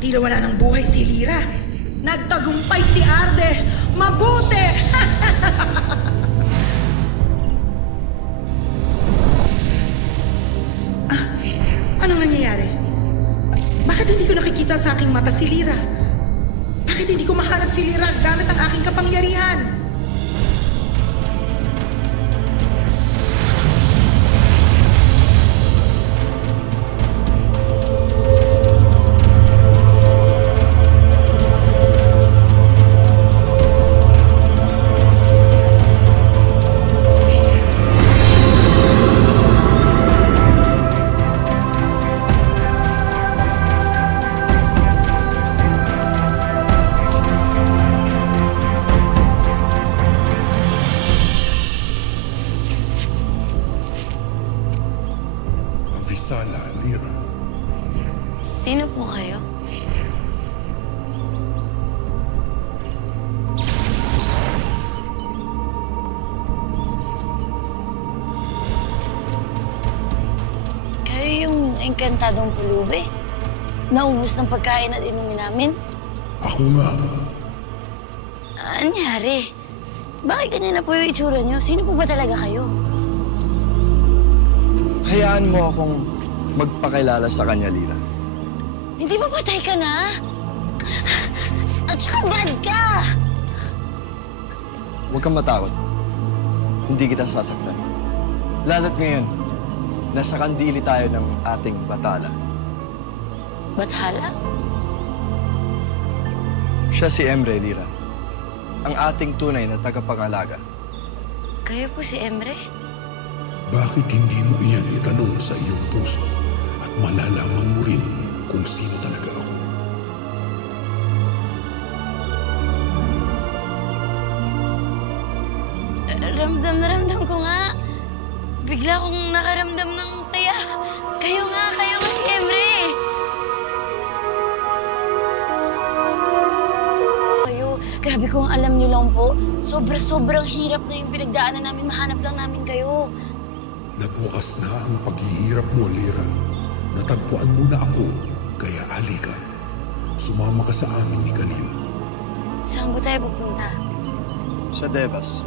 Tila wala ng buhay si Lyra. Nagtagumpay si Arde. Mabuti! Anong nangyayari? Bakit hindi ko nakikita sa aking mata si Lyra? Bakit hindi ko mahanap si Lyra gamit ang aking kapangyarihan? Avisala, Lyra. Sino po kayo? Kayo yung engkantadong pulubi? Naubos ng pagkain at inumin namin? Ako nga. Anyari? Bakit ganyan na po yung itsura niyo? Sino po ba talaga kayo? Hayaan mo akong magpakilala sa kanya, Lyra. Hindi ba patay ka na? At saka bad ka! Huwag kang matakot. Hindi kita sasaktan. Lalo't ngayon, nasa kandili tayo ng ating batala. Bathala? Siya si Emre, Lyra. Ang ating tunay na tagapangalaga. Kayo po si Emre? Bakit hindi mo iyan itanong sa iyong puso at malalaman mo rin kung sino talaga ako? Ramdam na ramdam ko nga. Bigla akong nakaramdam ng saya. Kayo nga si Emre. Kayo, grabe kung alam niyo lang po, sobrang hirap na yung pinagdaanan namin. Mahanap lang namin kayo. Nabukas na ang paghihirap mo, Lyra. Natagpuan mo na ako, kaya halika. Sumama ka sa amin ni Khalil. Saan po tayo pupunta? Sa Devas.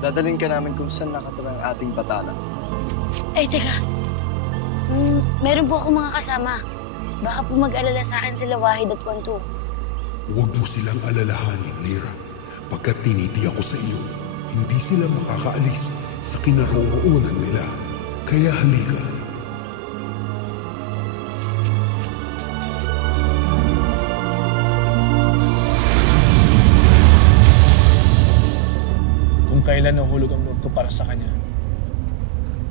Dadalhin ka namin kung saan nakatira ang ating batala. Ay, teka. Meron po akong mga kasama. Baka po mag-alala sa akin sila Wahid at Kwantu. Huwag mo silang alalahanin, Lyra. Pagkat tinitiyak ko sa iyo, hindi sila makakaalis sa kinaroroonan nila. Kaya halika. Kung kailan nahulog ang loob ko para sa kanya,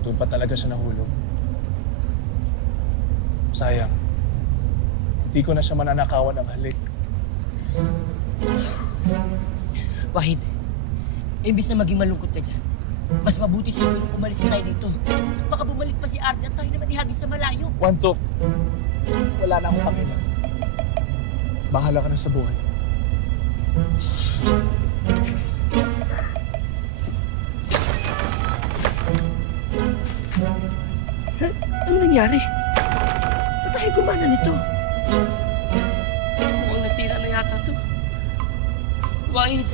doon pa talaga siya nahulog. Sayang, hindi ko na siya mananakawan ng halik. Wahid, imbis na maging malungkot ka dyan, mas mabuti siguro umalis tayo dito. Baka bumalik pa si Arde at tayo naman ihagis sa malayo. Kwanto, wala na akong pakialam. Bahala ka na sa buhay. Ano nangyari? Ba't tayo gumana nito? Mukhang nasira na yata to. Wahid,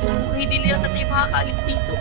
mukhang hindi na yata tayo makakaalis dito.